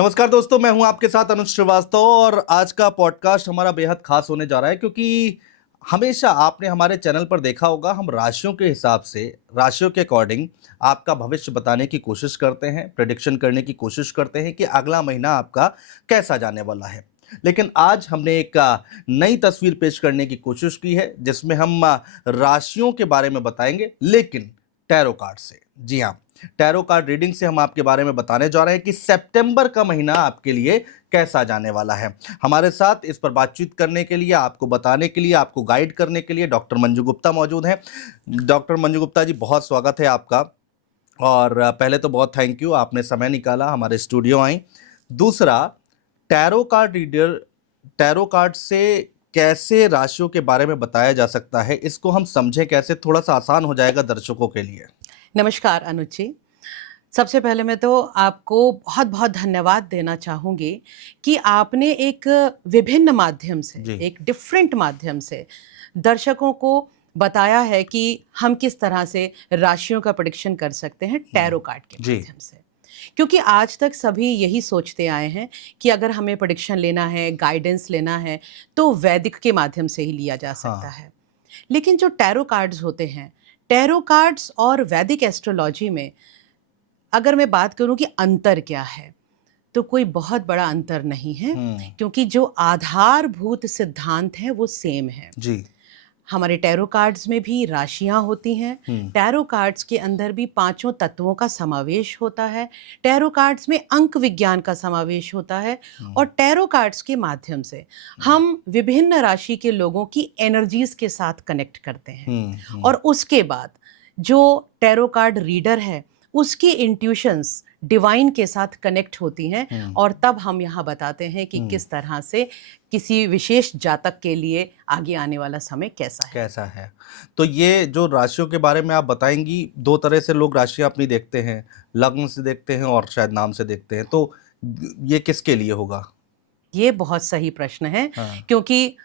नमस्कार दोस्तों, मैं हूं आपके साथ अनुज श्रीवास्तव और आज का पॉडकास्ट हमारा बेहद खास होने जा रहा है क्योंकि हमेशा आपने हमारे चैनल पर देखा होगा हम राशियों के हिसाब से, राशियों के अकॉर्डिंग आपका भविष्य बताने की कोशिश करते हैं, प्रेडिक्शन करने की कोशिश करते हैं कि अगला महीना आपका कैसा जाने वाला है। लेकिन आज हमने एक नई तस्वीर पेश करने की कोशिश की है जिसमें हम राशियों के बारे में बताएंगे, लेकिन टैरो कार्ड से। जी हाँ, टैरो कार्ड रीडिंग से हम आपके बारे में बताने जा रहे हैं कि सितंबर का महीना आपके लिए कैसा जाने वाला है। हमारे साथ इस पर बातचीत करने के लिए, आपको बताने के लिए, आपको गाइड करने के लिए डॉक्टर मंजू गुप्ता मौजूद हैं। डॉक्टर मंजू गुप्ता जी, बहुत स्वागत है आपका। और पहले तो बहुत थैंक यू, आपने समय निकाला, हमारे स्टूडियो आई। दूसरा, tarot card reader, tarot card से कैसे राशियों के बारे में बताया जा सकता है, इसको हम समझें कैसे, थोड़ा सा आसान हो जाएगा दर्शकों के लिए। नमस्कार अनुज जी। सबसे पहले मैं तो आपको बहुत बहुत धन्यवाद देना चाहूँगी कि आपने एक विभिन्न माध्यम से, जी। एक डिफरेंट माध्यम से दर्शकों को बताया है कि हम किस तरह से राशियों का प्रेडिक्शन कर सकते हैं टैरो कार्ड के जी। माध्यम से। क्योंकि आज तक सभी यही सोचते आए हैं कि अगर हमें प्रेडिक्शन लेना है, गाइडेंस लेना है, तो वैदिक के माध्यम से ही लिया जा सकता हाँ। है। लेकिन जो टैरो कार्ड्स होते हैं, टैरो कार्ड्स और वैदिक एस्ट्रोलॉजी में अगर मैं बात करूं कि अंतर क्या है, तो कोई बहुत बड़ा अंतर नहीं है, क्योंकि जो आधारभूत सिद्धांत हैं वो सेम है। जी। हमारे टैरो कार्ड्स में भी राशियां होती हैं। टैरो कार्ड्स के अंदर भी पांचों तत्वों का समावेश होता है। टैरो कार्ड्स में अंक विज्ञान का समावेश होता है। और टैरो कार्ड्स के माध्यम से हम विभिन्न राशि के लोगों की एनर्जीज के साथ कनेक्ट करते हैं। और उसके बाद जो टैरो कार्ड रीडर है उसकी इंट्यूशंस डिवाइन के साथ कनेक्ट होती हैं। और तब हम यहाँ बताते हैं कि किस तरह से किसी विशेष जातक के लिए आगे आने वाला समय कैसा है। तो ये जो राशियों के बारे में आप बताएंगी, दो तरह से लोग राशियां अपनी देखते हैं, लग्न से देखते हैं और शायद नाम से देखते हैं, तो ये किसके लिए होगा? ये बहुत सही प्रश्न है। हाँ। क्योंकि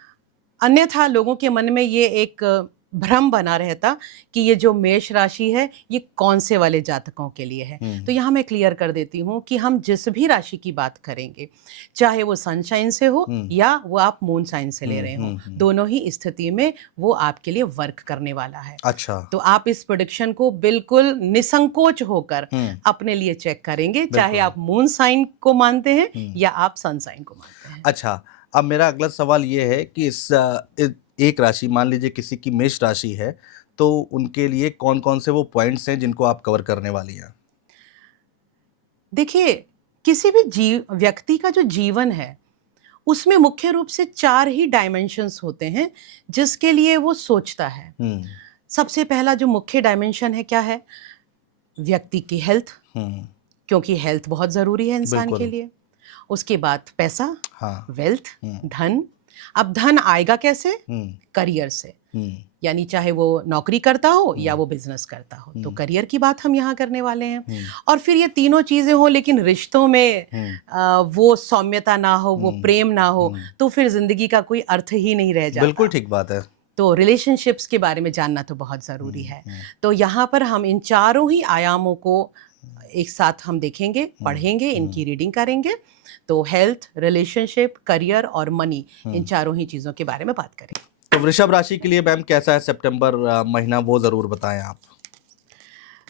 अन्यथा लोगों के मन में ये एक भ्रम बना रहता कि ये जो मेष राशि है ये कौन से वाले जातकों के लिए है। तो यहाँ मैं क्लियर कर देती हूँ कि हम जिस भी राशि की बात करेंगे, चाहे वो सनशाइन से हो या वो आप मून साइन से ले रहे हो, दोनों ही स्थिति में वो आपके लिए वर्क करने वाला है। अच्छा। तो आप इस प्रेडिक्शन को बिल्कुल निसंकोच होकर अपने लिए चेक करेंगे, चाहे आप मून साइन को मानते हैं या आप सन साइन को मानते हैं। अच्छा, अब मेरा अगला सवाल ये है कि एक राशि, मान लीजिए किसी की मेष राशि है, तो उनके लिए कौन कौन से वो पॉइंट्स हैं जिनको आप कवर करने वाली हैं? देखिए, किसी भी व्यक्ति का जो जीवन है उसमें मुख्य रूप से 4 ही डायमेंशंस होते हैं जिसके लिए वो सोचता है। सबसे पहला जो मुख्य डायमेंशन है क्या है? व्यक्ति की हेल्थ, क्योंकि हेल्थ बहुत ज़रूरी है इंसान के लिए। उसके बाद पैसा, हाँ। वेल्थ, धन। अब धन आएगा कैसे? करियर से। यानी चाहे वो नौकरी करता हो या वो बिजनेस करता हो, तो करियर की बात हम यहाँ करने वाले हैं। और फिर ये तीनों चीजें हो लेकिन रिश्तों में वो सौम्यता ना हो, वो प्रेम ना हो, तो फिर जिंदगी का कोई अर्थ ही नहीं रह जाता। बिल्कुल ठीक बात है। तो रिलेशनशिप्स के बारे में जानना तो बहुत ज़रूरी है। तो यहाँ पर हम इन चारों ही आयामों को एक साथ हम देखेंगे, पढ़ेंगे, इनकी रीडिंग करेंगे। तो हेल्थ, रिलेशनशिप, करियर और मनी, इन चारों ही चीज़ों के बारे में बात करेंगे। तो वृषभ राशि के लिए मैम कैसा है सितंबर महीना, वो ज़रूर बताएं आप।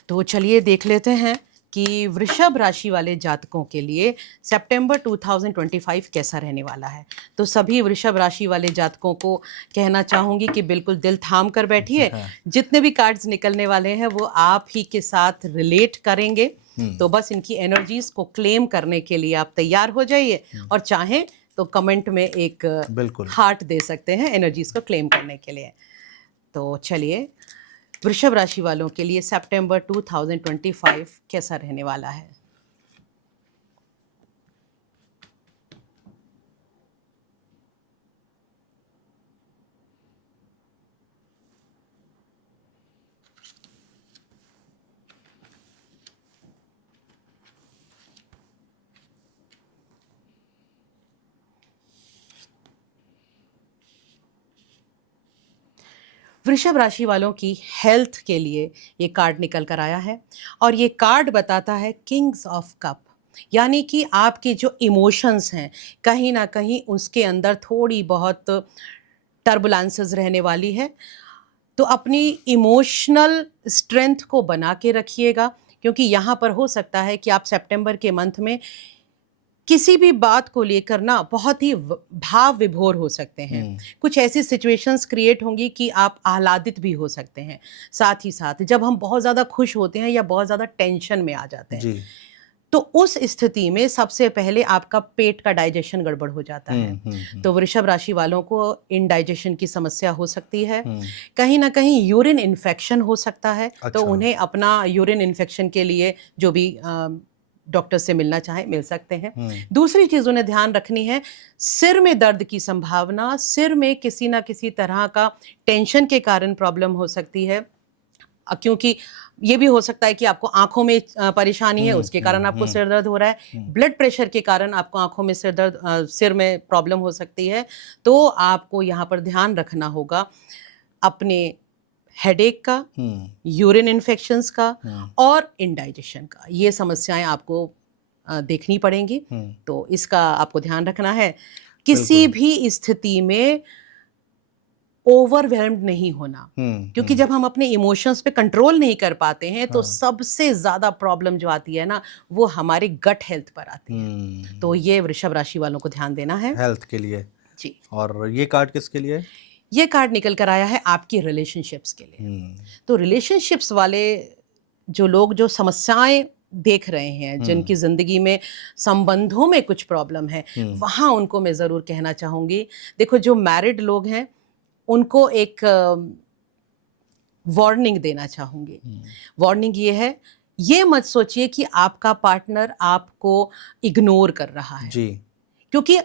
तो चलिए देख लेते हैं कि वृषभ राशि वाले जातकों के लिए सितंबर 2025 कैसा रहने वाला है। तो सभी वृषभ राशि वाले जातकों को कहना चाहूँगी कि बिल्कुल दिल थाम कर बैठिए। जितने भी कार्ड्स निकलने वाले हैं वो आप ही के साथ रिलेट करेंगे। तो बस इनकी एनर्जीज को क्लेम करने के लिए आप तैयार हो जाइए और चाहें तो कमेंट में एक बिल्कुल हार्ट दे सकते हैं एनर्जीज को क्लेम करने के लिए। तो चलिए, वृषभ राशि वालों के लिए सितंबर 2025 कैसा रहने वाला है। वृषभ राशि वालों की हेल्थ के लिए ये कार्ड निकल कर आया है और ये कार्ड बताता है किंग्स ऑफ कप। यानी कि आपके जो इमोशंस हैं कहीं ना कहीं उसके अंदर थोड़ी बहुत टर्बुलेंसेस रहने वाली है। तो अपनी इमोशनल स्ट्रेंथ को बना के रखिएगा, क्योंकि यहाँ पर हो सकता है कि आप सितंबर के मंथ में किसी भी बात को लेकर ना बहुत ही भाव विभोर हो सकते हैं। कुछ ऐसी सिचुएशंस क्रिएट होंगी कि आप आह्लादित भी हो सकते हैं। साथ ही साथ जब हम बहुत ज़्यादा खुश होते हैं या बहुत ज़्यादा टेंशन में आ जाते हैं, जी। तो उस स्थिति में सबसे पहले आपका पेट का डाइजेशन गड़बड़ हो जाता है। तो वृषभ राशि वालों को इंडाइजेशन की समस्या हो सकती है। कहीं ना कहीं यूरिन इन्फेक्शन हो सकता है। तो अच्छा। उन्हें अपना यूरिन इन्फेक्शन के लिए जो भी डॉक्टर से मिलना चाहे मिल सकते हैं। दूसरी चीज़ उन्हें ध्यान रखनी है, सिर में दर्द की संभावना, सिर में किसी ना किसी तरह का टेंशन के कारण प्रॉब्लम हो सकती है, क्योंकि ये भी हो सकता है कि आपको आंखों में परेशानी है, उसके कारण आपको सिर दर्द हो रहा है। ब्लड प्रेशर के कारण आपको आंखों में सिर दर्द, सिर में प्रॉब्लम हो सकती है। तो आपको यहाँ पर ध्यान रखना होगा अपने हेडेक का, यूरिन इन्फेक्शंस का और इंडाइजेशन का। ये समस्याएं आपको देखनी पड़ेंगी। तो इसका आपको ध्यान रखना है। किसी भी स्थिति में ओवरवेल्म्ड नहीं होना, क्योंकि जब हम अपने इमोशंस पे कंट्रोल नहीं कर पाते हैं तो सबसे ज्यादा प्रॉब्लम जो आती है ना, वो हमारे गट हेल्थ पर आती है। तो ये वृषभ राशि वालों को ध्यान देना है हेल्थ के लिए जी। और ये कार्ड किसके लिए है? ये कार्ड निकल कर आया है आपकी रिलेशनशिप्स के लिए। तो रिलेशनशिप्स वाले जो लोग जो समस्याएं देख रहे हैं, जिनकी जिंदगी में संबंधों में कुछ प्रॉब्लम है, वहां उनको मैं जरूर कहना चाहूंगी, देखो जो मैरिड लोग हैं उनको एक वार्निंग देना चाहूंगी। वार्निंग ये है, ये मत सोचिए कि आपका पार्टनर आपको इग्नोर कर रहा है जी। क्योंकि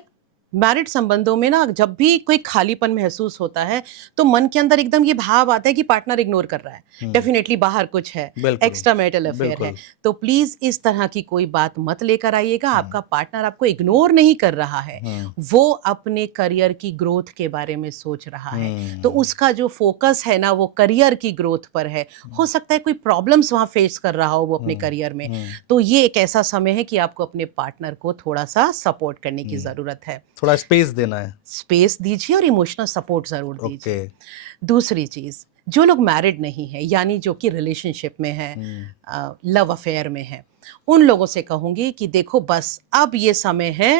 मैरिड संबंधों में ना जब भी कोई खालीपन महसूस होता है तो मन के अंदर एकदम ये भाव आता है कि पार्टनर इग्नोर कर रहा है, डेफिनेटली बाहर कुछ है, एक्स्ट्रा मैरिटल अफेयर है। तो प्लीज इस तरह की कोई बात मत लेकर आइएगा। आपका पार्टनर आपको इग्नोर नहीं कर रहा है, वो अपने करियर की ग्रोथ के बारे में सोच रहा है। तो उसका जो फोकस है ना वो करियर की ग्रोथ पर है। हो सकता है कोई प्रॉब्लम्स वहां फेस कर रहा हो वो अपने करियर में। तो ये एक ऐसा समय है कि आपको अपने पार्टनर को थोड़ा सा सपोर्ट करने की जरूरत है, थोड़ा स्पेस देना है। स्पेस दीजिए और इमोशनल सपोर्ट जरूर दीजिए। दूसरी चीज, जो लोग मैरिड नहीं है यानी जो कि रिलेशनशिप में है, लव अफेयर में है, उन लोगों से कहूंगी कि देखो बस अब ये समय है,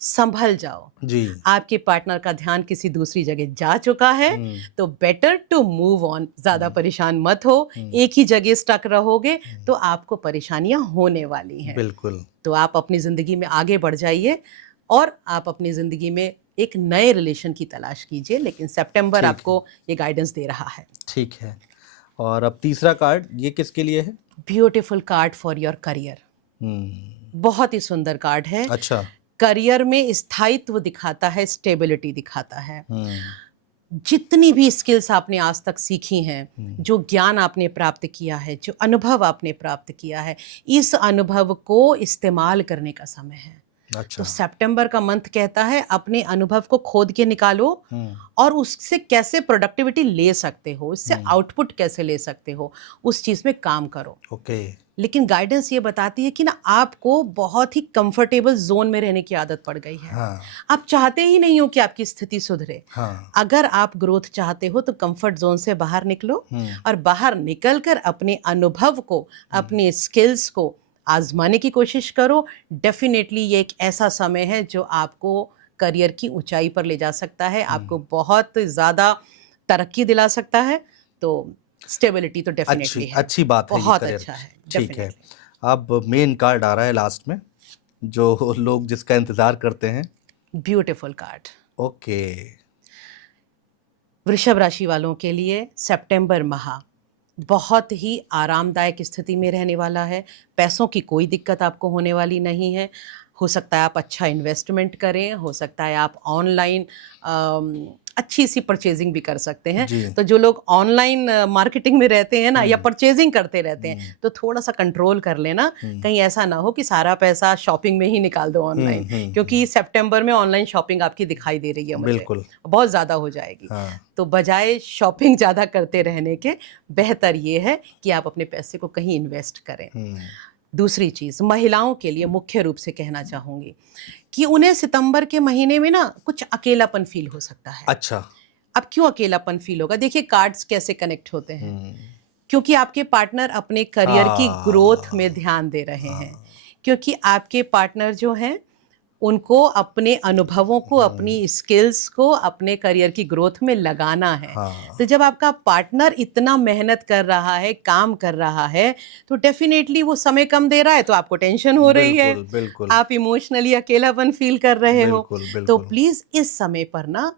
संभल जाओ जी। आपके पार्टनर का ध्यान किसी दूसरी जगह जा चुका है, तो बेटर टू मूव ऑन। ज्यादा परेशान मत हो, एक ही जगह स्टक रहोगे तो आपको परेशानियां होने वाली हैं। बिल्कुल। तो आप अपनी जिंदगी में आगे बढ़ जाइए और आप अपनी ज़िंदगी में एक नए रिलेशन की तलाश कीजिए, लेकिन सितंबर आपको ये गाइडेंस दे रहा है। ठीक है। और अब तीसरा कार्ड, ये किसके लिए है? Beautiful card for your career. बहुत ही सुंदर कार्ड है। अच्छा। करियर में स्थायित्व दिखाता है, स्टेबिलिटी दिखाता है। जितनी भी स्किल्स आपने आज तक सीखी हैं, जो ज्ञान आपने प्राप्त किया है, जो अनुभव आपने प्राप्त किया है, इस अनुभव को इस्तेमाल करने का समय है। अच्छा। तो सितंबर का मंथ कहता है अपने अनुभव को खोद के निकालो और उससे कैसे प्रोडक्टिविटी ले सकते हो, इससे आउटपुट कैसे ले सकते हो, उस चीज में काम करो। ओके। लेकिन गाइडेंस ये बताती है कि ना आपको बहुत ही कंफर्टेबल जोन में रहने की आदत पड़ गई है। हाँ। आप चाहते ही नहीं हो कि आपकी स्थिति सुधरे। हाँ। अगर आप ग्रोथ चाहते हो तो कंफर्ट जोन से बाहर निकलो और बाहर निकलकर अपने अनुभव को, अपने स्किल्स को आजमाने की कोशिश करो। डेफिनेटली ये एक ऐसा समय है जो आपको करियर की ऊंचाई पर ले जा सकता है, आपको बहुत ज़्यादा तरक्की दिला सकता है। तो स्टेबिलिटी तो डेफिनेटली है, अच्छी बात है, बहुत अच्छा है। ठीक है। अब मेन कार्ड आ रहा है लास्ट में, जो लोग जिसका इंतजार करते हैं। Beautiful card. ओके। वृषभ राशि वालों के लिए सितंबर माह बहुत ही आरामदायक स्थिति में रहने वाला है। पैसों की कोई दिक्कत आपको होने वाली नहीं है। हो सकता है आप अच्छा इन्वेस्टमेंट करें, हो सकता है आप ऑनलाइन अच्छी सी परचेजिंग भी कर सकते हैं। तो जो लोग ऑनलाइन मार्केटिंग में रहते हैं ना या परचेजिंग करते रहते हैं, तो थोड़ा सा कंट्रोल कर लेना, कहीं ऐसा ना हो कि सारा पैसा शॉपिंग में ही निकाल दो ऑनलाइन, क्योंकि सितंबर में ऑनलाइन शॉपिंग आपकी दिखाई दे रही है मुझे, बिल्कुल बहुत ज़्यादा हो जाएगी। हाँ। तो बजाय शॉपिंग ज़्यादा करते रहने के बेहतर ये है कि आप अपने पैसे को कहीं इन्वेस्ट करें। दूसरी चीज़ महिलाओं के लिए मुख्य रूप से कहना चाहूँगी कि उन्हें सितंबर के महीने में ना कुछ अकेलापन फील हो सकता है। अच्छा। अब क्यों अकेलापन फील होगा? देखिए कार्ड्स कैसे कनेक्ट होते हैं, हम्म, क्योंकि आपके पार्टनर अपने करियर की ग्रोथ में हाँ ध्यान दे रहे हैं, हाँ। क्योंकि आपके पार्टनर जो हैं उनको अपने अनुभवों को, अपनी स्किल्स को अपने करियर की ग्रोथ में लगाना है। हाँ तो जब आपका पार्टनर इतना मेहनत कर रहा है, काम कर रहा है, तो डेफिनेटली वो समय कम दे रहा है तो आपको टेंशन हो रही है, बिल्कुल बिल्कुल आप इमोशनली अकेलापन फील कर रहे हो। बिल्कुल तो बिल्कुल। प्लीज़ इस समय पर ना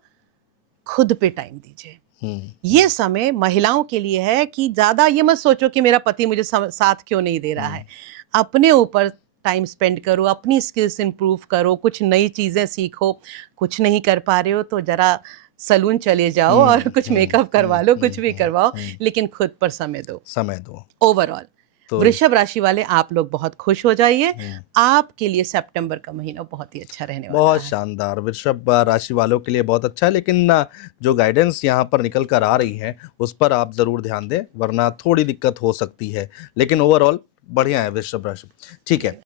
खुद पे टाइम दीजिए। हम्म, ये समय महिलाओं के लिए है कि ज़्यादा ये मत सोचो कि मेरा पति मुझे साथ क्यों नहीं दे रहा है। अपने ऊपर टाइम स्पेंड करो, अपनी स्किल्स इंप्रूव करो, कुछ नई चीज़ें सीखो। कुछ नहीं कर पा रहे हो तो ज़रा सैलून चले जाओ और कुछ मेकअप करवा लो, कुछ भी करवाओ, लेकिन खुद पर समय दो। समय दो। ओवरऑल तो वृषभ राशि वाले आप लोग बहुत खुश हो जाइए। आपके लिए सितंबर का महीना बहुत ही अच्छा रहने वाला बहुत है। शानदार। वृषभ राशि वालों के लिए बहुत अच्छा है, लेकिन जो गाइडेंस यहाँ पर निकल कर आ रही है उस पर आप जरूर ध्यान दें, वरना थोड़ी दिक्कत हो सकती है। लेकिन ओवरऑल बढ़िया है वृषभ राशि। ठीक है।